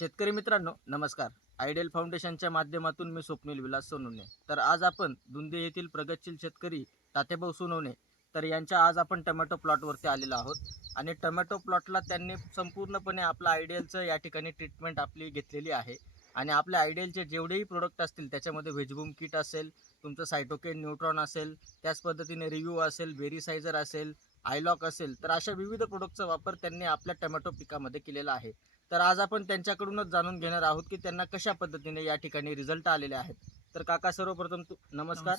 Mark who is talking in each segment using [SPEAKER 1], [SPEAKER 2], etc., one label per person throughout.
[SPEAKER 1] शेतकरी मित्रांनो नमस्कार. आयडियल फाउंडेशनच्या माध्यमातून मी स्वप्नील विलास सोनवणे. तर आज आपण दुंदे येथील प्रगतशील शेतकरी तातेभाऊ सोनवणे तर यांच्या आज आपण टोमॅटो प्लॉटवरती आलेलो आहोत. आणि टोमॅटो प्लॉटला त्यांनी संपूर्णपणे आपलं आयडियलचं या ठिकाणी ट्रीटमेंट आपली घेतलेली आहे. आणि आपल्या आयडियलचे जेवढेही प्रोडक्ट असतील त्याच्यामध्ये व्हेजबूम किट असेल तुमचं सायटोकेन न्यूट्रॉन असेल त्याच पद्धतीने रिव्ह्यू असेल बेरीसायझर असेल आयलॉक असेल तर अशा विविध प्रोडक्टचा वापर त्यांनी आपल्या टोमॅटो पिकामध्ये केलेला आहे. तर आज आपण त्यांच्याकडूनच जाणून घेणार आहोत की त्यांना कशा पद्धतीने या ठिकाणी रिझल्ट आलेले आहेत. तर काका सर्वप्रथम तु- नमस्कार.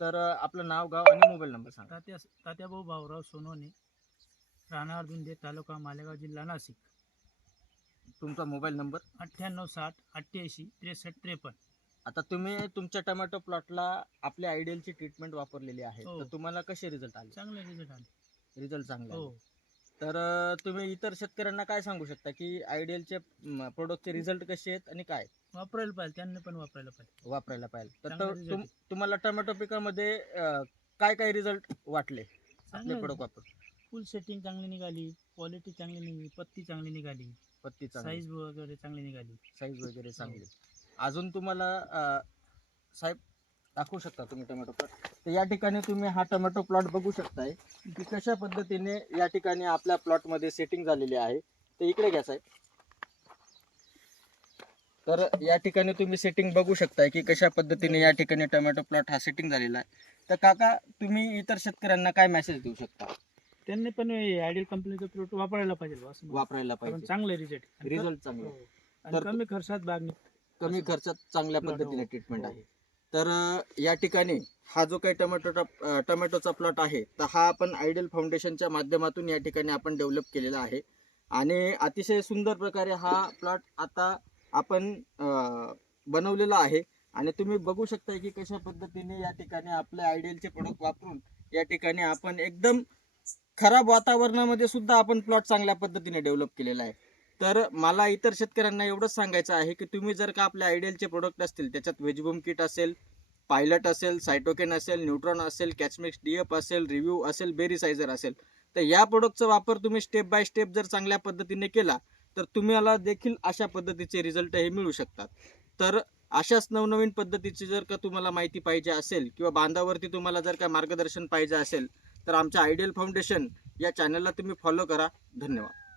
[SPEAKER 1] तर अ, आपलं नाव गाव आणि मोबाईल नंबर सांगा.
[SPEAKER 2] तात्या तात्याभाऊ भाऊराव सोनवणे राहणार दुंदे तालुका मालेगाव जिल्हा नाशिक.
[SPEAKER 1] तुमचा मोबाईल नंबर
[SPEAKER 2] अठ्ठ्याण्णव साठ अठ्ठ्याऐंशी त्रेसष्ट त्रेपन्न.
[SPEAKER 1] आता तुम्ही तुमच्या टोमॅटो प्लॉटला आपल्या आयडियलची ट्रीटमेंट वापरलेली आहे.
[SPEAKER 2] हो.
[SPEAKER 1] तर तुम्हाला कसे रिझल्ट आले?
[SPEAKER 2] चांगले रिझल्ट आले.
[SPEAKER 1] रिझल्ट चांगले
[SPEAKER 2] हो.
[SPEAKER 1] आले. तर तुम्ही इतर शेतकऱ्यांना काय सांगू शकता की आयडियलचे प्रोडक्टचे रिझल्ट कसे आहेत आणि काय?
[SPEAKER 2] वापरायला पाहिजे त्यांनी पण वापरायला पाहिजे.
[SPEAKER 1] वापरायला पाहिजे. तर तुम-. तुम्हाला टोमॅटो पिकामध्ये अ, काय काय रिझल्ट वाटले आपले
[SPEAKER 2] चांगलं
[SPEAKER 1] प्रोडक्ट वापर
[SPEAKER 2] फुल सेटिंग चांगली निघाली क्वालिटी चांगली निघाली पत्ती चांगली निघाली.
[SPEAKER 1] पत्ती चांगली.
[SPEAKER 2] साईज वगैरे चांगली निघाली.
[SPEAKER 1] साईज वगैरे चांगली. अजून तुम्हाला अ, साहेब दाखवू शकता तुम्ही टोमॅटो प्लॉट तर या ठिकाणी तुम्ही हा टोमॅटो प्लॉट बघू शकताय की कशा पद्धतीने या ठिकाणी आपल्या प्लॉटमध्ये सेटिंग झालेली आहे. तर इकडे घ्या साहेब. तर या ठिकाणी तुम्ही सेटिंग बघू शकताय की कशा पद्धतीने या ठिकाणी टोमॅटो प्लॉट हा सेटिंग झालेला आहे. तर काका तुम्ही इतर शेतकऱ्यांना काय मेसेज देऊ शकता?
[SPEAKER 2] त्यांनी पण आयडियल कंपनीचं प्रोडक्ट वापरायला पाहिजे.
[SPEAKER 1] वापरायला पाहिजे.
[SPEAKER 2] चांगले रिझल्ट
[SPEAKER 1] रिझल्ट चांगले. तर-
[SPEAKER 2] कमी खर्चात बाग.
[SPEAKER 1] कमी खर्चात चांगल्या
[SPEAKER 2] Plot,
[SPEAKER 1] पद्धतीने
[SPEAKER 2] हो.
[SPEAKER 1] ट्रीटमेंट
[SPEAKER 2] हो.
[SPEAKER 1] आहे. तर या ठिकाणी हा जो काही टोमॅटो टोमॅटोचा प्लॉट आहे तर हा आपण आयडियल फाउंडेशनच्या माध्यमातून या ठिकाणी आपण डेव्हलप केलेला आहे. आणि अतिशय सुंदर प्रकारे हा प्लॉट आता आपण बनवलेला आहे. आणि तुम्ही बघू शकता की कशा पद्धतीने या ठिकाणी आपले आयडियलचे प्रोडक्ट वापरून या ठिकाणी आपण एकदम खराब वातावरणामध्ये सुद्धा आपण प्लॉट चांगल्या पद्धतीने डेव्हलप केलेला आहे. तर मला इतर शेतकऱ्यांना एवढंच सांगायचं आहे की तुम्ही जर का आपल्या आयडियलचे प्रोडक्ट असतील त्याच्यात वेजबूम किट असेल पायलट असेल सायटोकेन असेल न्यूट्रॉन असेल कॅचमिक्स डीएफ असेल रिव्ह्यू असेल बेरीसायझर असेल तर या प्रोडक्टचा वापर तुम्ही स्टेप बाय स्टेप जर चांगल्या पद्धतीने केला तर तुम्हाला देखील अशा पद्धतीचे रिझल्ट हे मिळू शकतात. तर अशाच नवनवीन पद्धतीची जर का तुम्हाला माहिती पाहिजे असेल किंवा बांधावरती तुम्हाला जर का मार्गदर्शन पाहिजे असेल तर आमच्या आयडियल फाउंडेशन या चॅनलला तुम्ही फॉलो करा. धन्यवाद.